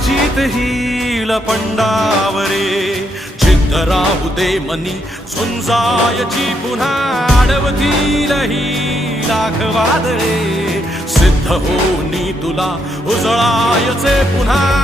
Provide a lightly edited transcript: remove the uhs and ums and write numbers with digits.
जीत hill पंडावरे जिद्द राहू दे मनी झुंजायची पुन्हा अडवतील ही लाख वादळे सिद्ध होनी तुला उजळायचे पुन्हा